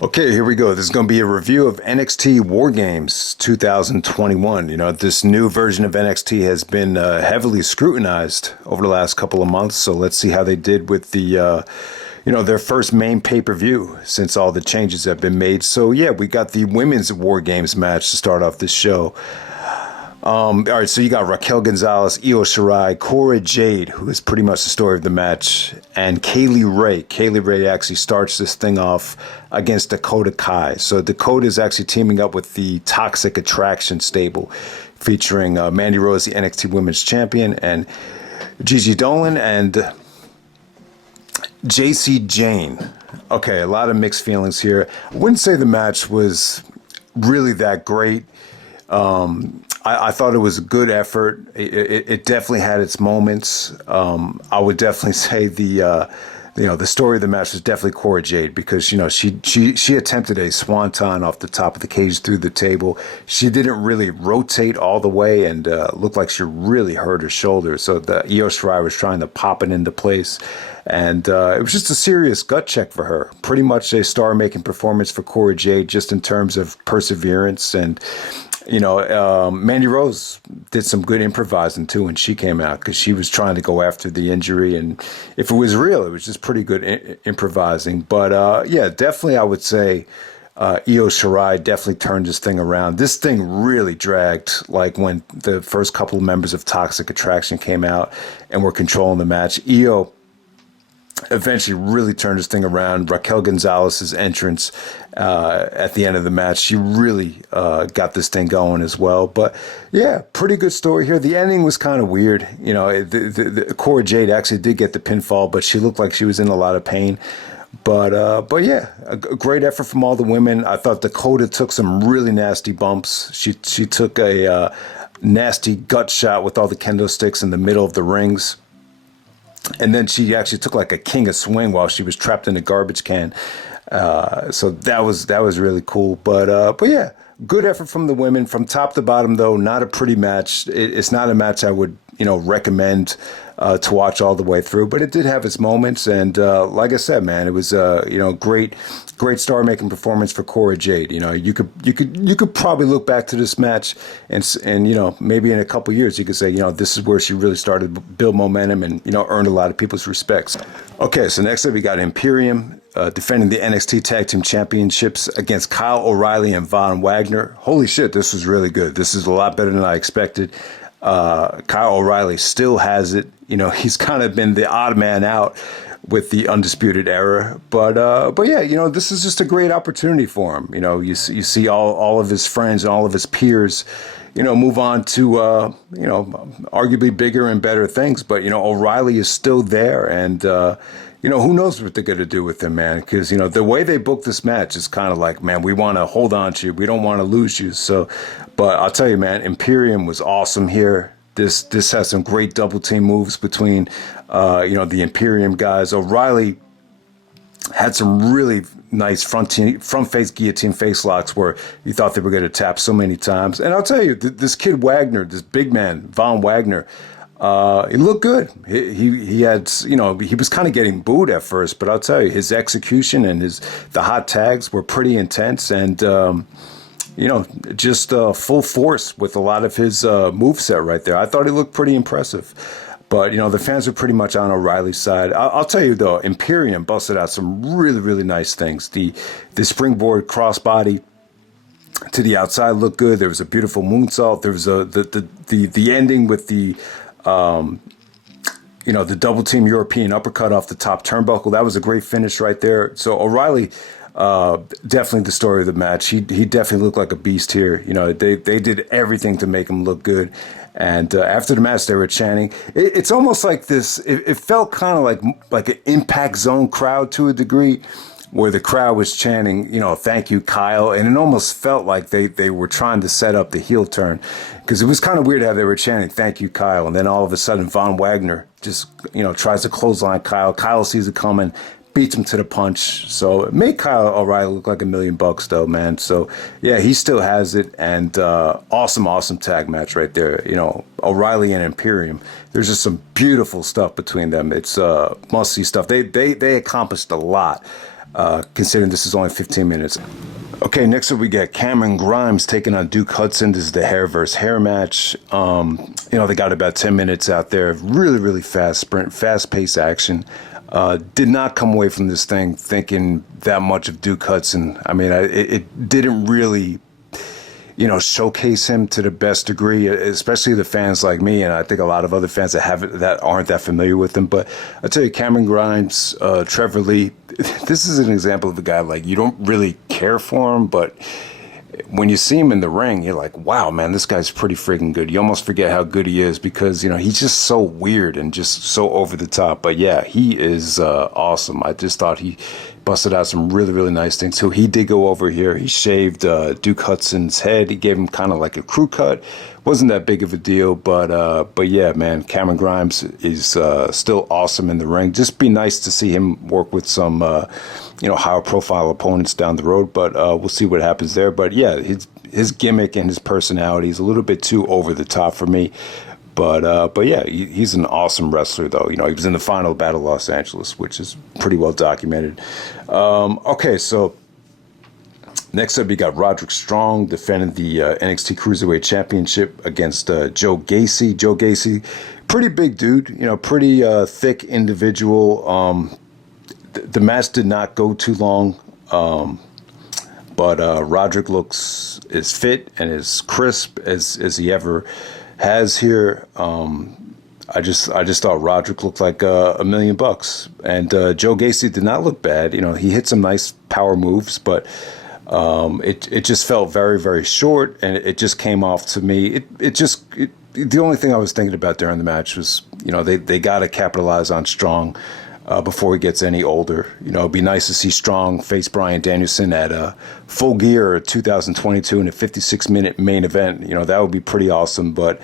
Okay, here we go. This is going to be a review of NXT War Games 2021. This new version of NXT has been heavily scrutinized over the last couple of months. So let's see how they did with their first main pay-per-view since all the changes have been made. So yeah, we got the women's War Games match to start off this show. All right, so you got Raquel Gonzalez, Io Shirai, Cora, Jade, who is pretty much the story of the match, and Kaylee Ray. Kaylee Ray actually starts this thing off against Dakota Kai. So Dakota is actually teaming up with the Toxic Attraction stable, featuring Mandy Rose, the NXT Women's Champion, and Gigi Dolan and JC Jane. Okay, a lot of mixed feelings here. I wouldn't say the match was really that great. I thought it was a good effort. It definitely had its moments. I would definitely say the story of the match was definitely Cora Jade, because she attempted a swanton off the top of the cage through the table. She didn't really rotate all the way and looked like she really hurt her shoulder. So the Io Shirai was trying to pop it into place. And it was just a serious gut check for her. Pretty much a star-making performance for Cora Jade, just in terms of perseverance. And Mandy Rose did some good improvising too when she came out, because she was trying to go after the injury, and if it was real, it was just pretty good improvising. But yeah, definitely I would say Io Shirai definitely turned this thing around. This thing really dragged, like when the first couple of members of Toxic Attraction came out and were controlling the match. Io eventually really turned this thing around. Raquel Gonzalez's entrance at the end of the match, she really got this thing going as well. But yeah, pretty good story here. The ending was kind of weird. The Cora Jade actually did get the pinfall, but she looked like she was in a lot of pain. But yeah, a great effort from all the women. I thought Dakota took some really nasty bumps. She took a nasty gut shot with all the kendo sticks in the middle of the rings. And then she actually took like a king of swing while she was trapped in a garbage can. So that was really cool. But yeah, good effort from the women from top to bottom, though. Not a pretty match. It's not a match I would, recommend to watch all the way through, but it did have its moments. And like I said, man, it was great star-making performance for Cora Jade. You could probably look back to this match and maybe in a couple years you could say, this is where she really started to build momentum and earned a lot of people's respects. Okay, so next up we got Imperium defending the NXT Tag Team Championships against Kyle O'Reilly and Von Wagner. Holy shit, this was really good. This is a lot better than I expected. Kyle O'Reilly still has it. He's kind of been the odd man out with the Undisputed Era, but yeah, this is just a great opportunity for him. You see all of his friends and all of his peers, move on to arguably bigger and better things. But O'Reilly is still there, and who knows what they're going to do with him, man? Because, the way they booked this match is kind of like, man, we want to hold on to you. We don't want to lose you. So, but I'll tell you, man, Imperium was awesome here. This has some great double team moves between, the Imperium guys. O'Reilly had some really nice front face guillotine face locks where you thought they were going to tap so many times. And I'll tell you, this kid Wagner, this big man, Von Wagner, he looked good. He had, he was kind of getting booed at first, but I'll tell you, his execution and the hot tags were pretty intense, and just full force with a lot of his moveset right there. I thought he looked pretty impressive. But, the fans were pretty much on O'Reilly's side. I'll tell you, though, Imperium busted out some really, really nice things. The springboard crossbody to the outside looked good. There was a beautiful moonsault. There was the ending with the double team European uppercut off the top turnbuckle. That was a great finish right there. So O'Reilly, definitely the story of the match. He definitely looked like a beast here. They did everything to make him look good. And after the match, they were chanting. It's almost like this. It felt kind of like an Impact Zone crowd to a degree, where the crowd was chanting, thank you, Kyle. And it almost felt like they were trying to set up the heel turn, because it was kind of weird how they were chanting, thank you, Kyle. And then all of a sudden, Von Wagner just, tries to clothesline Kyle. Kyle sees it coming, beats him to the punch. So it made Kyle O'Reilly look like $1 million though, man. So yeah, he still has it. And awesome tag match right there. O'Reilly and Imperium. There's just some beautiful stuff between them. It's must-see stuff. They accomplished a lot considering this is only 15 minutes. Okay, next up we got Cameron Grimes taking on Duke Hudson. This is the hair versus hair match. They got about 10 minutes out there. Really, really fast sprint, fast-paced action. Did not come away from this thing thinking that much of Duke Hudson. I mean, it didn't really, showcase him to the best degree, especially the fans like me, and I think a lot of other fans that aren't that familiar with him. But I tell you, Cameron Grimes, Trevor Lee, this is an example of a guy like you don't really care for him, but when you see him in the ring, you're like, wow, man, this guy's pretty freaking good. You almost forget how good he is because, he's just so weird and just so over the top. But yeah, he is awesome. I just thought he busted out some really, really nice things too. He did go over here. He shaved Duke Hudson's head. He gave him kind of like a crew cut. Wasn't that big of a deal, but yeah, man, Cameron Grimes is still awesome in the ring. Just be nice to see him work with some, higher profile opponents down the road. But we'll see what happens there. But yeah, his gimmick and his personality is a little bit too over the top for me. But yeah, he's an awesome wrestler, though. He was in the final battle of Los Angeles, which is pretty well documented. Okay, so next up, you got Roderick Strong defending the NXT Cruiserweight Championship against Joe Gacy. Joe Gacy, pretty big dude, pretty thick individual. The match did not go too long, but Roderick looks as fit and as crisp as he ever has here. I just thought Roderick looked like $1 million, and Joe Gacy did not look bad. He hit some nice power moves, but it just felt very, very short, and it just came off to me. The only thing I was thinking about during the match was, they got to capitalize on Strong before he gets any older. It'd be nice to see Strong face Bryan Danielson at Full Gear 2022 in a 56-minute main event. That would be pretty awesome, but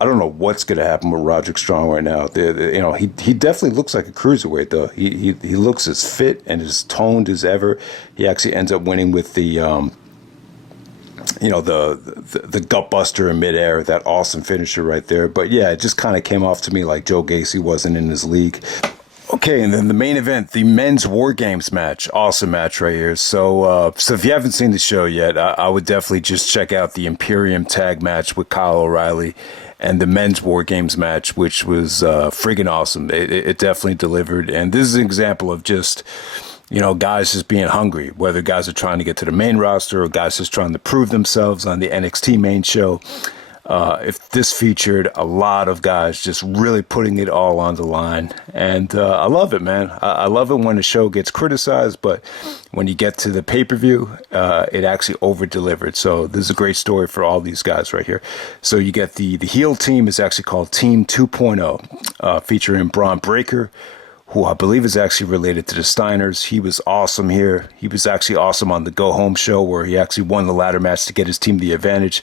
I don't know what's going to happen with Roderick Strong right now. He definitely looks like a cruiserweight, though. He looks as fit and as toned as ever. He actually ends up winning with the the gut buster in midair, that awesome finisher right there. But yeah, it just kind of came off to me like Joe Gacy wasn't in his league. Okay, and then the main event, the men's War Games match. Awesome match right here. So if you haven't seen the show yet, I would definitely just check out the Imperium tag match with Kyle O'Reilly and the men's War Games match, which was friggin' awesome. It definitely delivered. And this is an example of just, guys just being hungry, whether guys are trying to get to the main roster or guys just trying to prove themselves on the NXT main show. If this featured a lot of guys just really putting it all on the line. And I love it, man. I love it when the show gets criticized, but when you get to the pay-per-view, it actually over-delivered. So this is a great story for all these guys right here. So you get the heel team is actually called Team 2.0, featuring Bron Breakker, who I believe is actually related to the Steiners. He was awesome here. He was actually awesome on the Go Home show where he actually won the ladder match to get his team the advantage.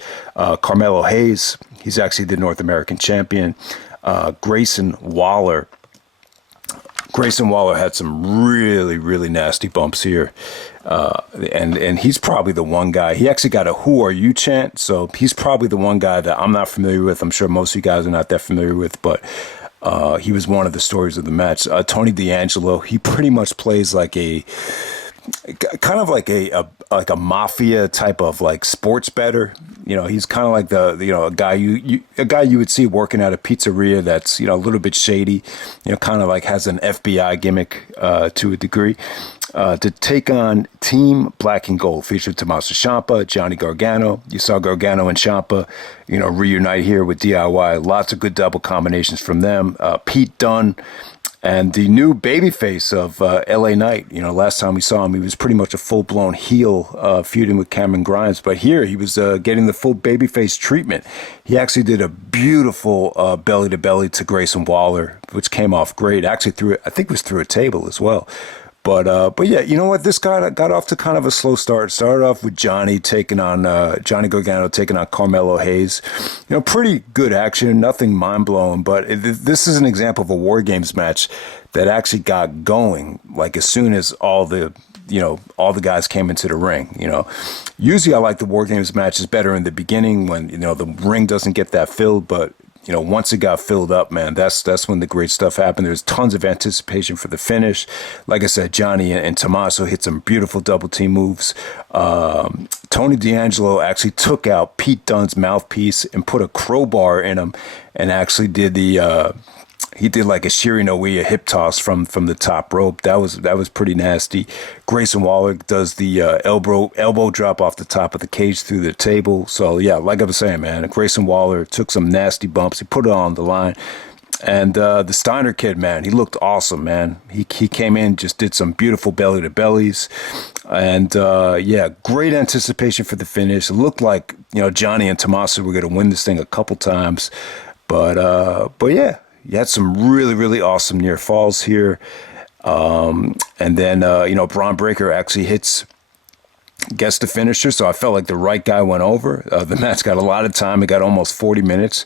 Carmelo Hayes, he's actually the North American champion. Grayson Waller. Grayson Waller had some really, really nasty bumps here. And he's probably the one guy. He actually got a "Who are you" chant. So he's probably the one guy that I'm not familiar with. I'm sure most of you guys are not that familiar with, but he was one of the stories of the match. Tony D'Angelo, he pretty much plays like a kind of like a mafia type of like sports bettor. He's kind of like a guy you would see working at a pizzeria that's a little bit shady. Kind of like has an FBI gimmick to a degree. To take on Team Black and Gold, featured Tommaso Ciampa, Johnny Gargano. You saw Gargano and Ciampa, reunite here with DIY. Lots of good double combinations from them. Pete Dunne and the new babyface of LA Knight. Last time we saw him, he was pretty much a full-blown heel feuding with Cameron Grimes. But here, he was getting the full babyface treatment. He actually did a beautiful belly-to-belly to Grayson Waller, which came off great. Actually, I think it was through a table as well. But yeah, you know what? This guy got off to kind of a slow start. Started off with Johnny Gargano taking on Carmelo Hayes. Pretty good action, nothing mind-blowing. But this is an example of a War Games match that actually got going, like as soon as all the guys came into the ring. Usually I like the War Games matches better in the beginning when, the ring doesn't get that filled. But once it got filled up, man, that's when the great stuff happened. There's tons of anticipation for the finish. Like I said, Johnny and Tommaso hit some beautiful double team moves. Tony D'Angelo actually took out Pete Dunne's mouthpiece and put a crowbar in him, and actually did he did like a Shiri no Uwe hip toss from the top rope. That was pretty nasty. Grayson Waller does the elbow drop off the top of the cage through the table. So yeah, like I was saying, man, Grayson Waller took some nasty bumps. He put it on the line. And the Steiner kid, man, he looked awesome, man. He came in, just did some beautiful belly to bellies, and yeah, great anticipation for the finish. It looked like Johnny and Tommaso were going to win this thing a couple times, but yeah. You had some really, really awesome near falls here. And then, Bron Breakker actually gets the finisher. So I felt like the right guy went over. The match got a lot of time. It got almost 40 minutes.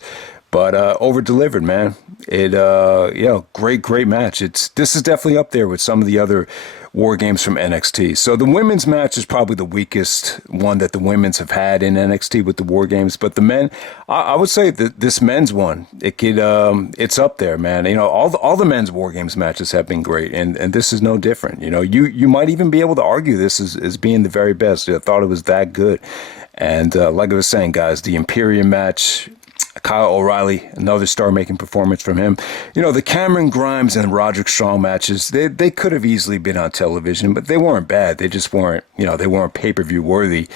But over-delivered, man. Great match. This is definitely up there with some of the other War Games from NXT. So the women's match is probably the weakest one that the women's have had in NXT with the War Games. But the men, I would say that this men's one, it's up there, man. All the men's War Games matches have been great, and this is no different. You might even be able to argue this as being the very best. I thought it was that good. And like I was saying, guys, the Imperium match, Kyle O'Reilly, another star-making performance from him. The Cameron Grimes and Roderick Strong matches, they could have easily been on television, but they weren't bad. They just weren't, they weren't pay-per-view worthy,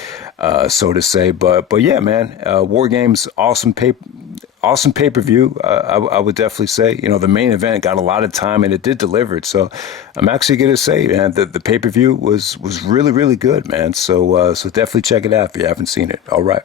so to say. But yeah, man, War Games, awesome pay-per-view. I would definitely say, the main event got a lot of time and it did deliver it. So I'm actually going to say, man, that the pay-per-view was really, really good, man. So definitely check it out if you haven't seen it. All right.